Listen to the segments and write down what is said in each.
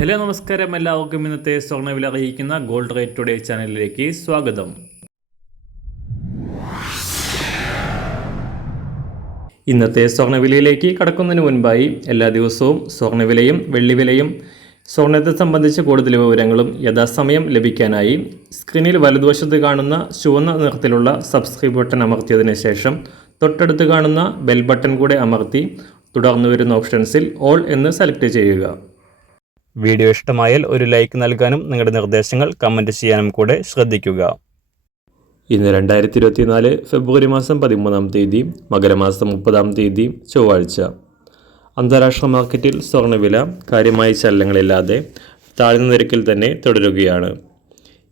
Hello നമസ്കാരം, എല്ലാവർക്കും ഇന്നത്തെ സ്വർണ്ണവില അറിയിക്കുന്ന ഗോൾഡ് റേറ്റ് ടുഡേ ചാനലിലേക്ക് സ്വാഗതം. ഇന്നത്തെ സ്വർണ്ണവിലയിലേക്ക് കടക്കുന്നതിന് മുൻപായി എല്ലാ ദിവസവും സ്വർണ്ണവിലയും വെള്ളിവിലയും സ്വർണ്ണത്തെ സംബന്ധിച്ച കൂടുതൽ വിവരങ്ങളും യഥാസമയം ലഭിക്കാനായി സ്ക്രീനിൽ വലതുവശത്ത് കാണുന്ന ചുവന്ന നിറത്തിലുള്ള സബ്സ്ക്രൈബ് ബട്ടൺ അമർത്തിയതിനു ശേഷം തൊട്ടടുത്ത് കാണുന്ന ബെൽ ബട്ടൺ കൂടെ അമർത്തി തുടർന്ന് വരുന്ന ഓപ്ഷൻസിൽ ഓൾ എന്ന് സെലക്ട് ചെയ്യുക. വീഡിയോ ഇഷ്ടമായാൽ ഒരു ലൈക്ക് നൽകാനും നിങ്ങളുടെ നിർദ്ദേശങ്ങൾ കമൻറ്റ് ചെയ്യാനും കൂടെ ശ്രദ്ധിക്കുക. ഇന്ന് 2024 ഫെബ്രുവരി മാസം 13 മകരമാസം 30 ചൊവ്വാഴ്ച. അന്താരാഷ്ട്ര മാർക്കറ്റിൽ സ്വർണ്ണവില കാര്യമായ ചലനങ്ങളില്ലാതെ താഴ്ന്ന നിരക്കിൽ തന്നെ തുടരുകയാണ്.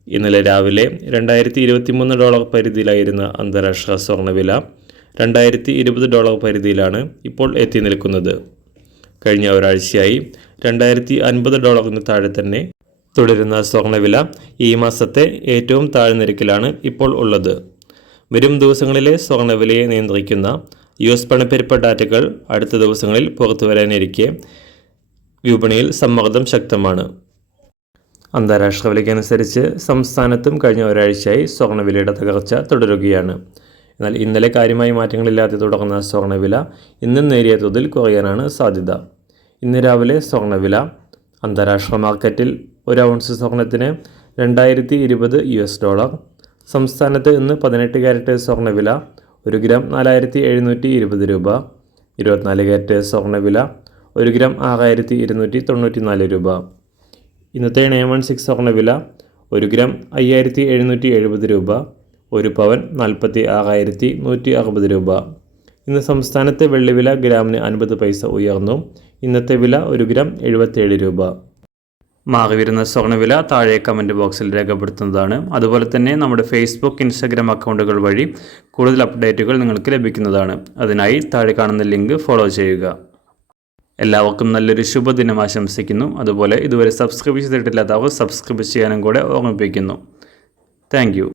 ഇന്നലെ രാവിലെ $2023 പരിധിയിലായിരുന്ന അന്താരാഷ്ട്ര സ്വർണ്ണവില $2020 പരിധിയിലാണ് ഇപ്പോൾ എത്തി നിൽക്കുന്നത്. കഴിഞ്ഞ ഒരാഴ്ചയായി $2050 താഴെ തന്നെ തുടരുന്ന സ്വർണ്ണവില ഈ മാസത്തെ ഏറ്റവും താഴ്ന്ന നിരക്കിലാണ് ഇപ്പോൾ ഉള്ളത്. വരും ദിവസങ്ങളിലെ സ്വർണ്ണവിലയെ നിയന്ത്രിക്കുന്ന US പണപ്പെരുപ്പ ഡാറ്റകൾ അടുത്ത ദിവസങ്ങളിൽ പുറത്തു വരാനിരിക്കെ വിപണിയിൽ സമ്മർദ്ദം ശക്തമാണ്. അന്താരാഷ്ട്ര വിലയ്ക്കനുസരിച്ച് സംസ്ഥാനത്തും കഴിഞ്ഞ ഒരാഴ്ചയായി സ്വർണ്ണവിലയുടെ തകർച്ച തുടരുകയാണ്. എന്നാൽ ഇന്നലെ കാര്യമായ മാറ്റങ്ങളില്ലാതെ തുടർന്ന സ്വർണ്ണവില ഇന്നും നേരിയ തോതിൽ കുറയാനാണ് സാധ്യത. ഇന്ന് രാവിലെ സ്വർണ്ണവില അന്താരാഷ്ട്ര മാർക്കറ്റിൽ ഒരു ഔൺസ് സ്വർണ്ണത്തിന് $2020, സംസ്ഥാനത്ത് ഇന്ന് 18 കാരറ്റ് സ്വർണ്ണവില 1 ഗ്രാം 4720 രൂപ, 24 കാരറ്റ് സ്വർണ്ണവില 1 ഗ്രാം 6294 രൂപ. ഇന്നത്തെ 916 സ്വർണ്ണവില 1 ഗ്രാം 5770 രൂപ, 1 പവൻ 46,160 രൂപ. ഇന്ന് സംസ്ഥാനത്തെ വെള്ളിവില ഗ്രാമിന് 50 പൈസ ഉയർന്നു. ഇന്നത്തെ വില 1 ഗ്രാം 77 രൂപ. മാറിവരുന്ന സ്വർണ്ണവില താഴെ കമൻറ്റ് ബോക്സിൽ രേഖപ്പെടുത്തുന്നതാണ്. അതുപോലെ തന്നെ നമ്മുടെ ഫേസ്ബുക്ക്, ഇൻസ്റ്റാഗ്രാം അക്കൗണ്ടുകൾ വഴി കൂടുതൽ അപ്ഡേറ്റുകൾ നിങ്ങൾക്ക് ലഭിക്കുന്നതാണ്. അതിനായി താഴെ കാണുന്ന ലിങ്ക് ഫോളോ ചെയ്യുക. എല്ലാവർക്കും നല്ലൊരു ശുഭദിനം ആശംസിക്കുന്നു. അതുപോലെ ഇതുവരെ സബ്സ്ക്രൈബ് ചെയ്തിട്ടില്ലാത്തവർ സബ്സ്ക്രൈബ് ചെയ്യാനും കൂടെ ഓർമ്മിപ്പിക്കുന്നു. താങ്ക്